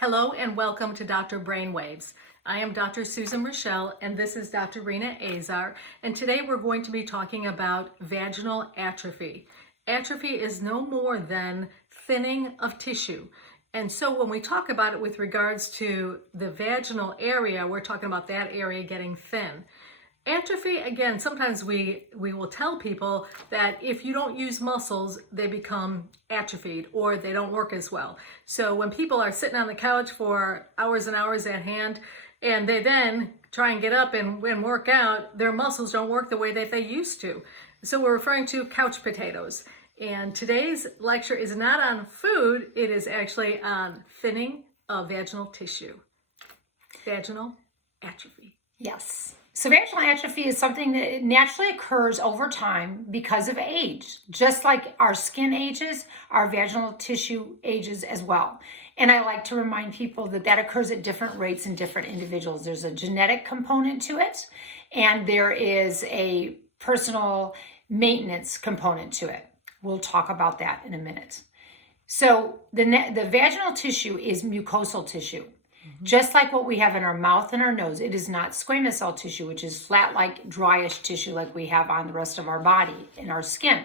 Hello and welcome to Dr. Brainwaves. I am Dr. Susan Raschal and this is Dr. Rena Azar, and today we're going to be talking about vaginal atrophy. Atrophy is no more than thinning of tissue. And so when we talk about it with regards to the vaginal area, we're talking about that area getting thin. Atrophy, again, sometimes we will tell people that if you don't use muscles, they become atrophied or they don't work as well. So when people are sitting on the couch for hours and hours at hand, and they then try and get up and work out, their muscles don't work the way that they used to. So we're referring to couch potatoes. And today's lecture is not on food, it is actually on thinning of vaginal tissue. Vaginal atrophy. Yes. So vaginal atrophy is something that naturally occurs over time because of age. Just like our skin ages, our vaginal tissue ages as well. And I like to remind people that that occurs at different rates in different individuals. There's a genetic component to it, and there is a personal maintenance component to it. We'll talk about that in a minute. So the vaginal tissue is mucosal tissue. Just like what we have in our mouth and our nose, it is not squamous cell tissue, which is flat, like dryish tissue like we have on the rest of our body in our skin.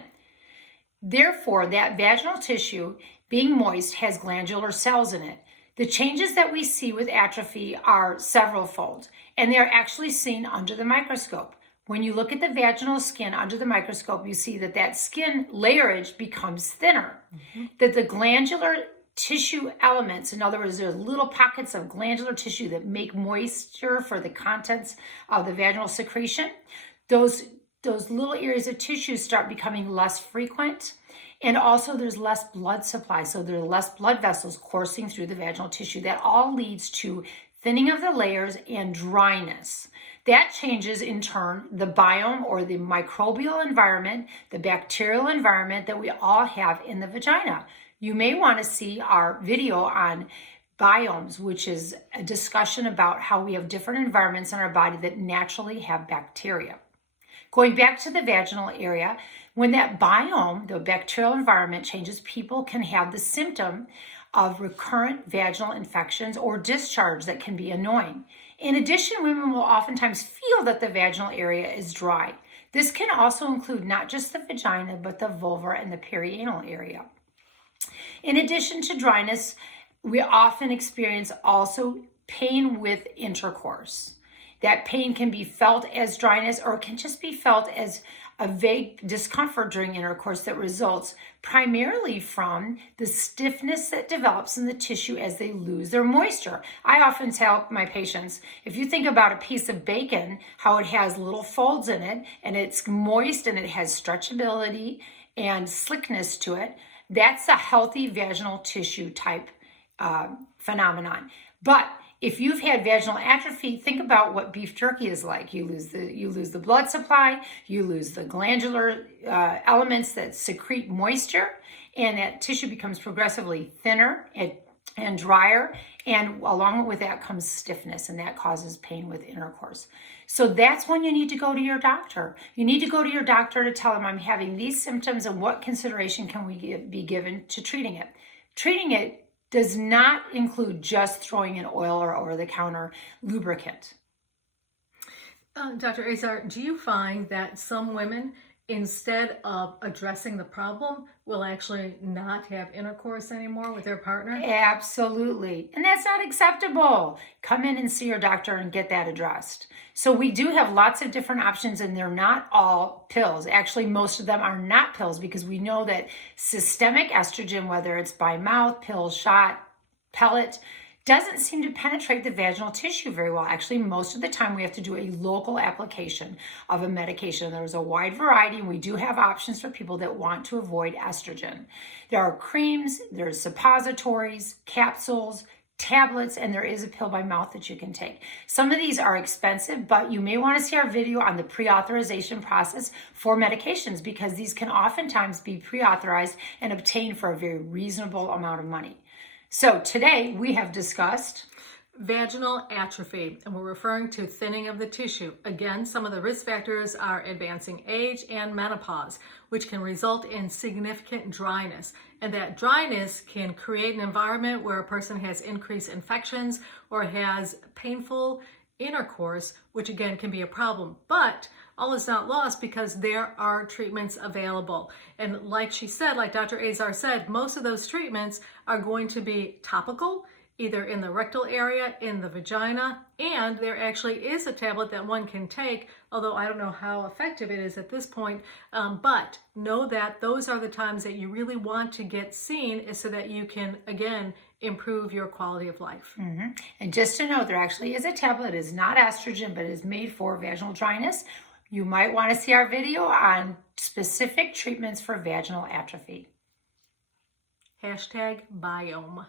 Therefore, that vaginal tissue, being moist, has glandular cells in it. The changes that we see with atrophy are several-fold, and they are actually seen under the microscope. When you look at the vaginal skin under the microscope, you see that that skin layerage becomes thinner, that the glandular tissue elements, in other words, there's little pockets of glandular tissue that make moisture for the contents of the vaginal secretion. Those little areas of tissue start becoming less frequent, and also there's less blood supply, so there are less blood vessels coursing through the vaginal tissue. That all leads to thinning of the layers and dryness. That changes in turn the biome or the microbial environment, the bacterial environment that we all have in the vagina. You may want to see our video on biomes, which is a discussion about how we have different environments in our body that naturally have bacteria. Going back to the vaginal area, when that biome, the bacterial environment changes, people can have the symptom of recurrent vaginal infections or discharge that can be annoying. In addition, women will oftentimes feel that the vaginal area is dry. This can also include not just the vagina, but the vulva and the perianal area. In addition to dryness, we often experience also pain with intercourse. That pain can be felt as dryness, or it can just be felt as a vague discomfort during intercourse that results primarily from the stiffness that develops in the tissue as they lose their moisture. I often tell my patients, if you think about a piece of bacon, how it has little folds in it, and it's moist and it has stretchability and slickness to it, that's a healthy vaginal tissue type phenomenon. But if you've had vaginal atrophy, think about what beef jerky is like. You lose the blood supply, you lose the glandular elements that secrete moisture, and that tissue becomes progressively thinner and drier, and along with that comes stiffness, and that causes pain with intercourse. So that's when you need to go to your doctor. You need to go to your doctor to tell them, I'm having these symptoms, and what consideration can we be given to treating it. Treating it does not include just throwing in oil or over-the-counter lubricant. Dr. Azar, do you find that some women, instead of addressing the problem, will actually not have intercourse anymore with their partner? Absolutely. And that's not acceptable. Come in and see your doctor and get that addressed. So we do have lots of different options, and they're not all pills. Actually, most of them are not pills, because we know that systemic estrogen, whether it's by mouth, pill, shot, pellet, doesn't seem to penetrate the vaginal tissue very well. Actually, most of the time we have to do a local application of a medication. There's a wide variety, and we do have options for people that want to avoid estrogen. There are creams, there's suppositories, capsules, tablets, and there is a pill by mouth that you can take. Some of these are expensive, but you may want to see our video on the pre-authorization process for medications, because these can oftentimes be pre-authorized and obtained for a very reasonable amount of money. So today we have discussed Vaginal atrophy, and we're referring to thinning of the tissue. Again, some of the risk factors are advancing age and menopause, which can result in significant dryness. And that dryness can create an environment where a person has increased infections or has painful intercourse, which again can be a problem. But all is not lost because there are treatments available. And like she said, like Dr. Azar said, most of those treatments are going to be topical, either in the rectal area, in the vagina, and there actually is a tablet that one can take, although I don't know how effective it is at this point, but know that those are the times that you really want to get seen, is so that you can, again, improve your quality of life. And just to know, there actually is a tablet. It is not estrogen, but it is made for vaginal dryness. You might want to see our video on specific treatments for vaginal atrophy. #biome.